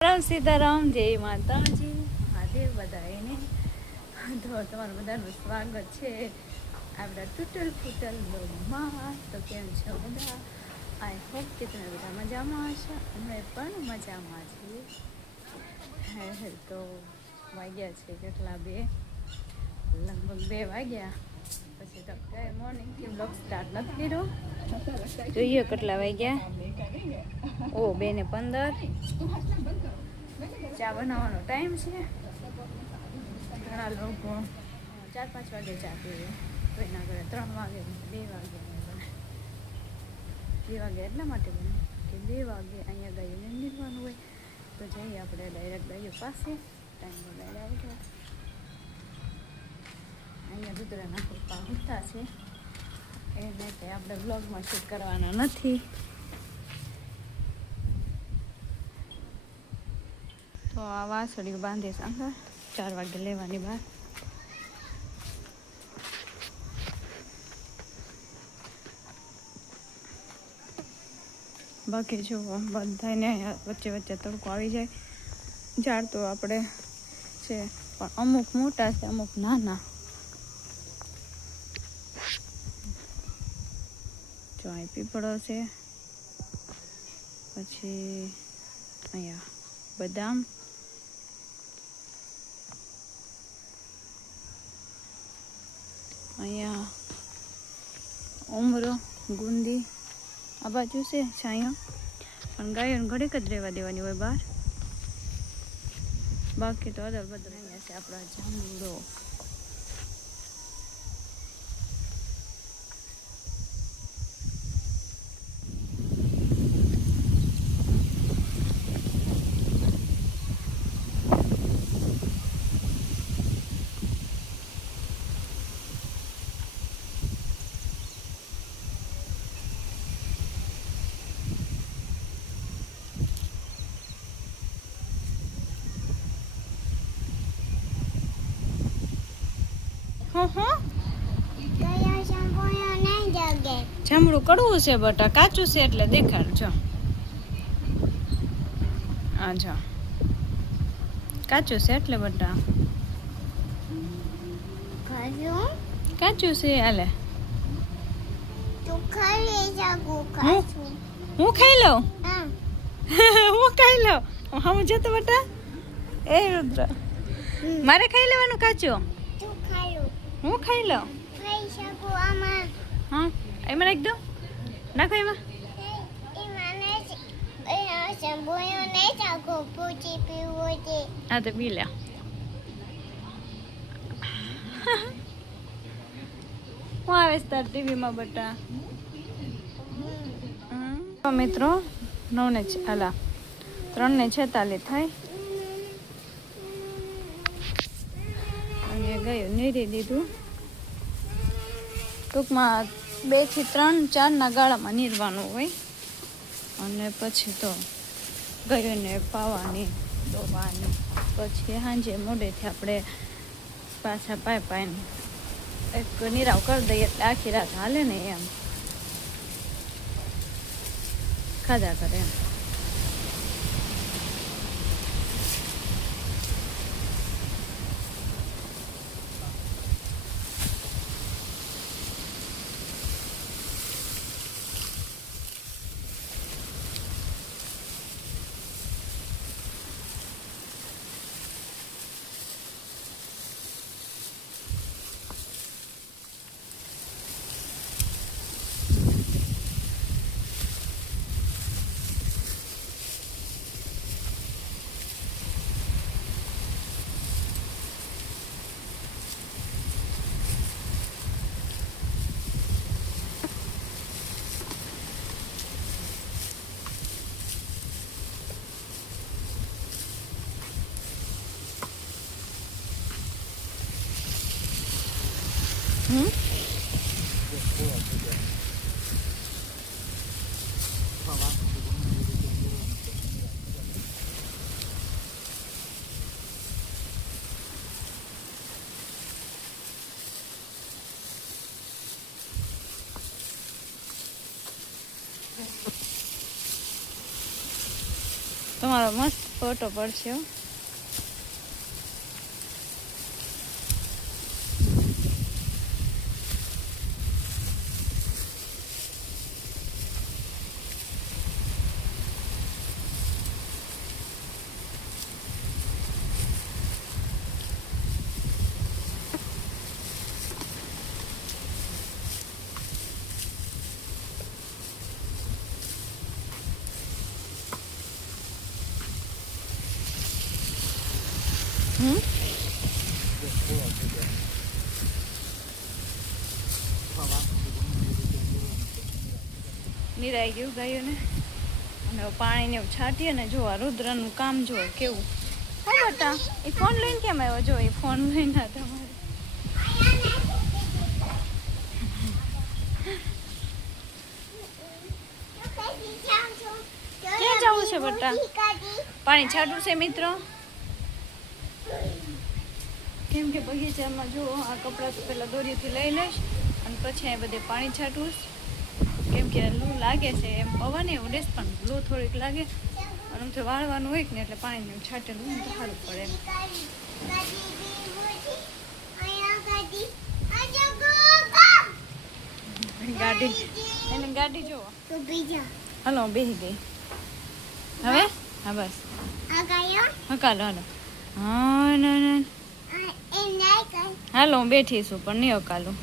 રામ સીતારામ, જય માતાજી, મહાદેવ બધાને. તો તમારું બધાનું સ્વાગત છે આપણા તૂટલ ફૂટલ બ્લોગમાં. તો કેમ છો બધા? આઈ હોપ કે તમે બધા મજામાં હશો. અમે પણ મજામાં છીએ. તો વાગ્યા છે કેટલા? લગભગ 2 વાગ્યા. પછી તો કઈ મોર્નિંગથી બ્લોગ સ્ટાર્ટ નથી કર્યો. જોઈએ કેટલા વાગ્યા. ઓ 2:15. ચા બનાવવાનો ટાઈમ છે. ઘણા લોકો 4-5 વાગે ચા પીવે, કોઈના ઘરે 3 વાગે, 2 વાગે. 2 વાગે એટલા માટે બને કે 2 વાગે અહીંયા ગાયોને નીકળવાનું હોય. તો જઈએ આપણે ડાયરેક્ટ ગાયો પાસે. ટાઈમ બગાડ્યા વગર. અહીંયા દૂધરાના પપ્પા ઉઠતા છે, એને કંઈ આપણે બ્લોગમાં શૂટ કરવાના નથી. તો આ વાસળીઓ બાંધે સાંભળ 4 વાગે લેવાની બહાર. બાકી જો બધાને વચ્ચે વચ્ચે તડકો આવી જાય. ઝાડ તો આપણે છે પણ અમુક મોટા છે, અમુક નાના. જો અહીં પીપળો છે, પછી અહીંયા બદામ, અહીંયા ઉમરો, ગુંદી. આ બાજુ છે છાંયો, પણ ગાયોને ઘડીક જ રહેવા દેવાની હોય બહાર. બાકી તો અદલ બદલ અહીંયા છે આપણા જાંબુડો. જાંબુડું કડવું છે બટા, કાચું છે એટલે દેખાડજો. આ જો કાચું છે એટલે બટા, કાચું છે. હાલે હું ખાઈ લઉં. હું ખાઈ લઉં. હું જતો બટા. એ રુદ્ર, મારે ખાઈ લેવાનું કાચું. હું ખાઈ લઉં. હા, એમાં નાખ દો. નાખો એમાં. હા તો પી લે. હું આવે તાર ટીવીમાં બટા? તો મિત્રો 3:46 થાય અને ગયું નીરી દીધું. ટૂંકમાં 2 થી 3, 4 ગાળામાં નીરવાનું હોય. અને પછી તો ગયોને પાવાની, દોવાની. પછી સાંજે મોડેથી આપણે પાછા પાઈને એક નીરાવ કરી દઈએ એટલે આખી રાત હાલે ને એમ. ખાધા કરે એમ. તો તમારો મસ્ત ફોટો પડશે હો. નિરાઈ ગયું ગાયોને અને પાણીને એવું છાંટીએ ને જોવા રુદ્રનું કામ જોવે કેવું. હા બેટા એ ફોન લઈને કેમ આવ્યો? જો એ ફોન લઈને તમારે ક્યાં જવું છે બેટા? પાણી છાંટવું છે મિત્રો. કેમ કે બગીચામાં જો આ કપડાં તો પહેલાં દોરીથી લઈ લઈશ અને પછી આ બધે પાણી છાંટવું. કેમ કે લૂ લાગે છે એમ પવન એવું ડેસ પણ લૂ થોડીક લાગે અને આમ તો વાળવાનું હોય ને એટલે પાણી છાંટેલું હોય તો સારું પડે એમ. ગાડી એને ગાડી જોવો. હાલો બેસી ગઈ હવે. હા બસ હકાલો હાલો. હા ના હાલો હું બેઠી છું પણ નહીં હકાલું.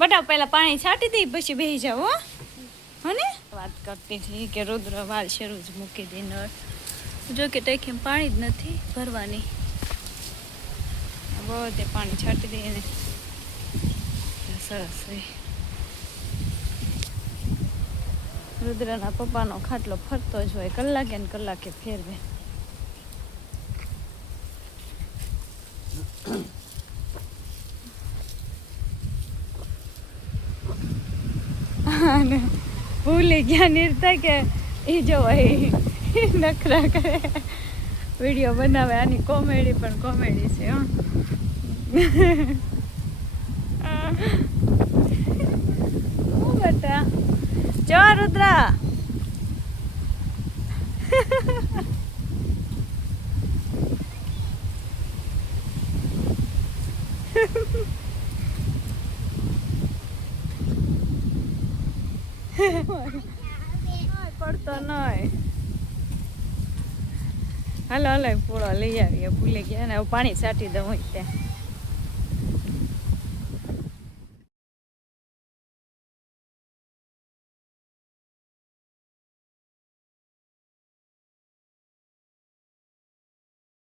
બટા પહેલા પાણી છાંટી દઈ પછી બેસી જાવ હો ને. વાત કરતી હતી કે રુદ્ર વાલ શરૂ જ મૂકી દે નળ. જો કે ટેકીમ પાણી જ નથી ભરવાની. બધે પાણી છાંટી દઈએ ને સરસ હોય. રુદ્રના પપ્પાનો ખાટલો ફરતો જ હોય કલાકે ને કલાકે ફેરવે. ભૂલી ગયા નિર્તા કે એ જોવાય નખરા કરે વિડીયો બનાવે. આની કોમેડી પણ કોમેડી છે હો. બેટા જો રુદ્રા પડતો નય. હાલો હાલો પૂળો લઈ આવીએ. ભૂલી ગયા ને પાણી છાંટી દઉં ત્યાં.